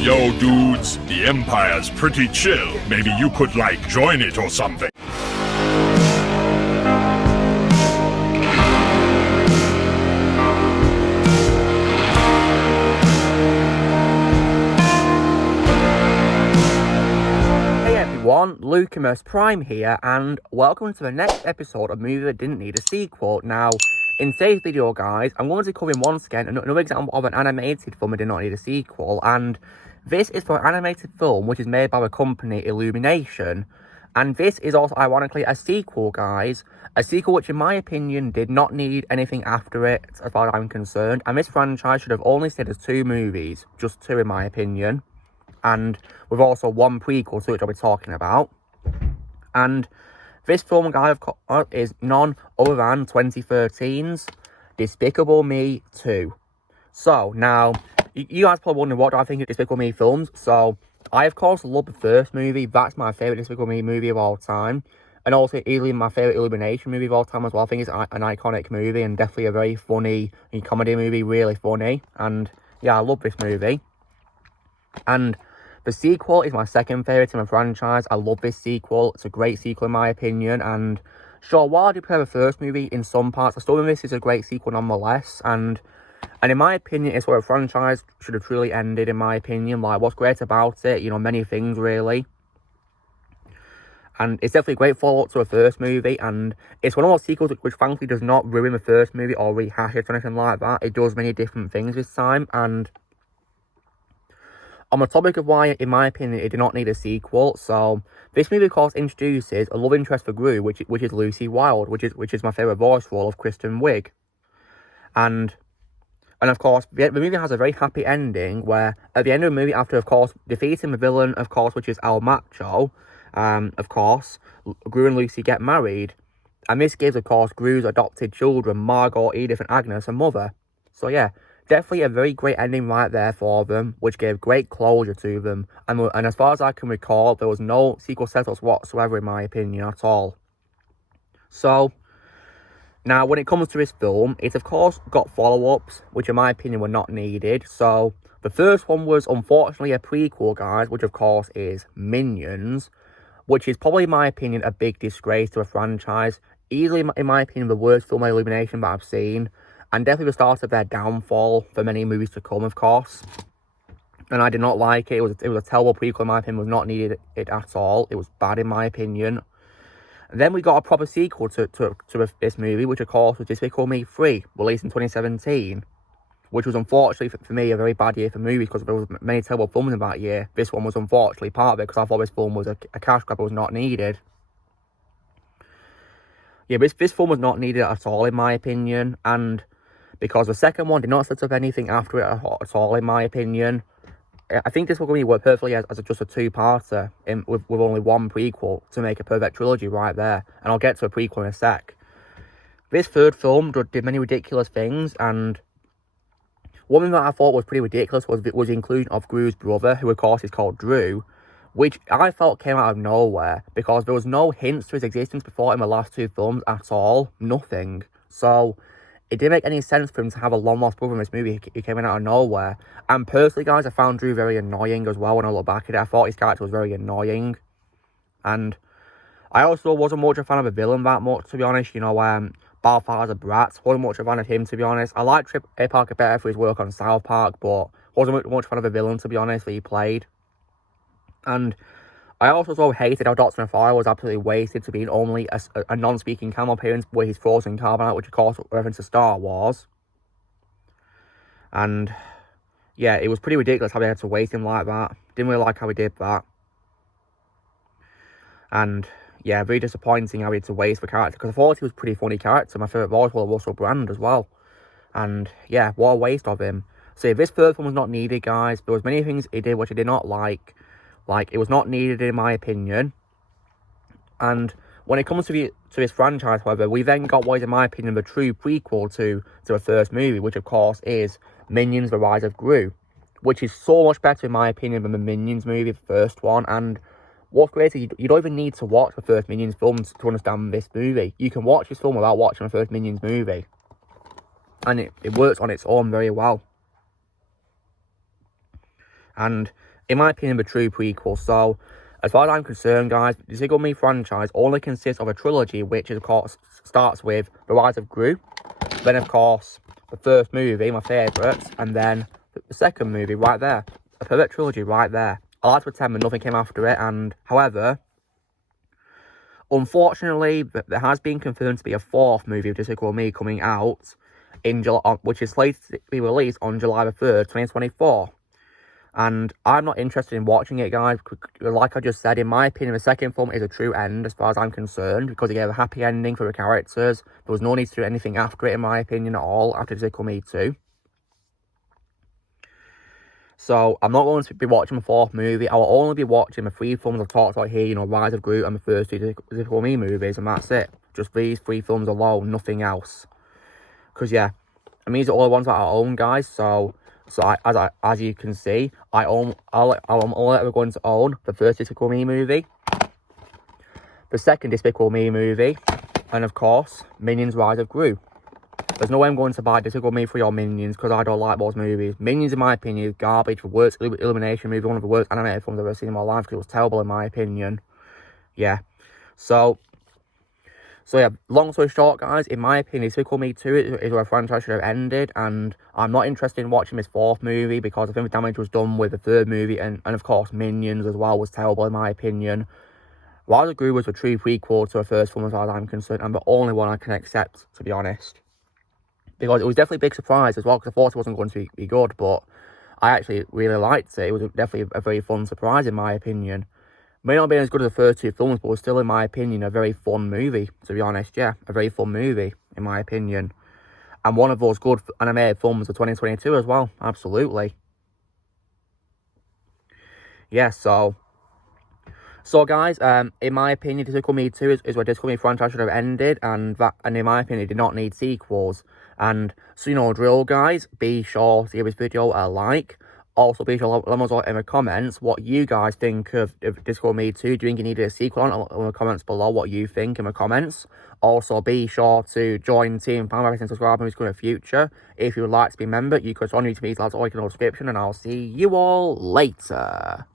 Yo, dudes, the Empire's pretty chill. Maybe you could, like, join it or something. Hey everyone, Lucamus Prime here, and welcome to the next episode of Movie That Didn't Need a Sequel. Now, in today's video, guys, I'm going to be covering once again another example of an animated film that did not need a sequel, and this is for an animated film which is made by the company Illumination. And this is also, ironically, a sequel, guys. A sequel which, in my opinion, did not need anything after it, as far as I'm concerned. And this franchise should have only stayed as 2 movies. Just 2, in my opinion. And with also 1 prequel to which I'll be talking about. And this film, guys, of course, is none other than 2013's Despicable Me 2. So, now, you guys probably wondering what do I think of Despicable Me films. So, I, of course, love the first movie. That's my favourite Despicable Me movie of all time. And also, easily my favourite Illumination movie of all time as well. I think it's an iconic movie and definitely a very funny comedy movie. Really funny. And, yeah, I love this movie. And the sequel is my second favourite in the franchise. I love this sequel. It's a great sequel in my opinion. And sure, while I do prefer the first movie in some parts, I still think this is a great sequel nonetheless. And in my opinion, it's where a franchise should have truly ended, in my opinion. Like, what's great about it, many things, really. And it's definitely a great follow-up to the first movie. And it's one of those sequels which, frankly, does not ruin the first movie or rehash it or anything like that. It does many different things this time. And on the topic of why, in my opinion, it did not need a sequel, so this movie, of course, introduces a love interest for Gru, which is Lucy Wilde, which is my favourite voice role of Kristen Wiig. And of course, the movie has a very happy ending, where at the end of the movie, after, of course, defeating the villain, of course, which is El Macho, of course, Gru and Lucy get married. And this gives, of course, Gru's adopted children, Margot, Edith, and Agnes, a mother. So, yeah. Definitely a very great ending right there for them, which gave great closure to them. And as far as I can recall, there was no sequel setups whatsoever, in my opinion, at all. So, now when it comes to this film, it's of course got follow-ups, which in my opinion were not needed. So, the first one was unfortunately a prequel, guys, which of course is Minions, which is probably, in my opinion, a big disgrace to a franchise. Easily, in my opinion, the worst film by Illumination that I've seen. And definitely the start of their downfall for many movies to come, of course. And I did not like it. It was a terrible prequel, in my opinion. It was not needed it at all. It was bad, in my opinion. And then we got a proper sequel to this movie, which, of course, was Despicable Me 3, released in 2017. Which was, unfortunately, for me, a very bad year for movies, because there was many terrible films in that year. This one was, unfortunately, part of it, because I thought this film was a cash grab that was not needed. Yeah, this film was not needed at all, in my opinion. And because the second one did not set up anything after it at all, in my opinion. I think this will really work perfectly as just a 2-parter with only 1 prequel to make a perfect trilogy right there. And I'll get to a prequel in a sec. This third film did many ridiculous things, and one thing that I thought was pretty ridiculous was the inclusion of Gru's brother, who of course is called Drew, which I felt came out of nowhere, because there was no hints to his existence before in the last 2 films at all. Nothing. So it didn't make any sense for him to have a long-lost brother in this movie. He came in out of nowhere. And personally, guys, I found Drew very annoying as well when I look back at it. I thought his character was very annoying. And I also wasn't much a fan of the villain that much, to be honest. Balthazar Bratz. Wasn't much a fan of him, to be honest. I liked Trip A. Parker better for his work on South Park, but wasn't much fan of the villain, to be honest, that he played. And I also so hated how Dr. Nefarious was absolutely wasted to being only a non-speaking cameo appearance with his frozen carbonite, which of course reference to Star Wars. And yeah, it was pretty ridiculous how they had to waste him like that. Didn't really like how he did that. And yeah, very disappointing how he had to waste the character, because I thought he was a pretty funny character. My favourite voice was Russell Brand as well. And yeah, what a waste of him. So if this third film was not needed, guys, there was many things he did which I did not like. Like, it was not needed, in my opinion. And when it comes to this franchise, however, we then got what is, in my opinion, the true prequel to the first movie, which, of course, is Minions: The Rise of Gru, which is so much better, in my opinion, than the Minions movie, the first one. And what's great is you don't even need to watch the first Minions film to understand this movie. You can watch this film without watching the first Minions movie. And it works on its own very well. and in my opinion, the true prequel. So, as far as I'm concerned, guys, the Despicable Me franchise only consists of a trilogy, which of course starts with The Rise of Gru, then of course the first movie, my favourites, and then the second movie right there, a perfect trilogy right there. I like to pretend that nothing came after it, and however, unfortunately, there has been confirmed to be a fourth movie of Despicable Me coming out in July, which is slated to be released on July the 3rd, 2024. And I'm not interested in watching it, guys. Like I just said, in my opinion, the second film is a true end as far as I'm concerned, because it gave a happy ending for the characters. There was no need to do anything after it, in my opinion, at all, after Despicable Me 2. So, I'm not going to be watching the fourth movie. I will only be watching the 3 films I've talked about here, you know, Rise of Gru and the first 2 Despicable Me movies, and that's it. Just these 3 films alone, nothing else. Because, yeah, I mean, these are all the ones that I own, guys, so as you can see, I'm only ever going to own the first Despicable Me movie, the second Despicable Me movie, and of course, Minions Rise of Gru. There's no way I'm going to buy Despicable Me 3 or Minions, because I don't like those movies. Minions, in my opinion, is garbage. The worst Illumination movie, one of the worst animated films I've ever seen in my life, because it was terrible in my opinion. Yeah. So yeah, long story short, guys, in my opinion, Despicable Me 2 is where a franchise should have ended, and I'm not interested in watching this fourth movie, because I think the damage was done with the third movie, and of course, Minions as well was terrible in my opinion. Rise of Gru was a true prequel to the first film as far as I'm concerned, and the only one I can accept, to be honest. Because it was definitely a big surprise as well, because I thought it wasn't going to be good, but I actually really liked it. It was definitely a very fun surprise in my opinion. May not have been as good as the first 2 films, but was still, in my opinion, a very fun movie, to be honest. Yeah, a very fun movie, in my opinion. And one of those good animated films of 2022 as well, absolutely. Yeah, so guys, in my opinion, Despicable Me 2 is where Despicable Me franchise should have ended, and in my opinion, it did not need sequels. And so, you know, drill, guys, be sure to give this video a like. Also, be sure to let us know in the comments what you guys think of Despicable Me 2. Do you think you needed a sequel? In the comments below what you think in the comments. Also, be sure to join Team Family and subscribe to me in the future. If you would like to be a member, you could on YouTube, or you can description, and I'll see you all later.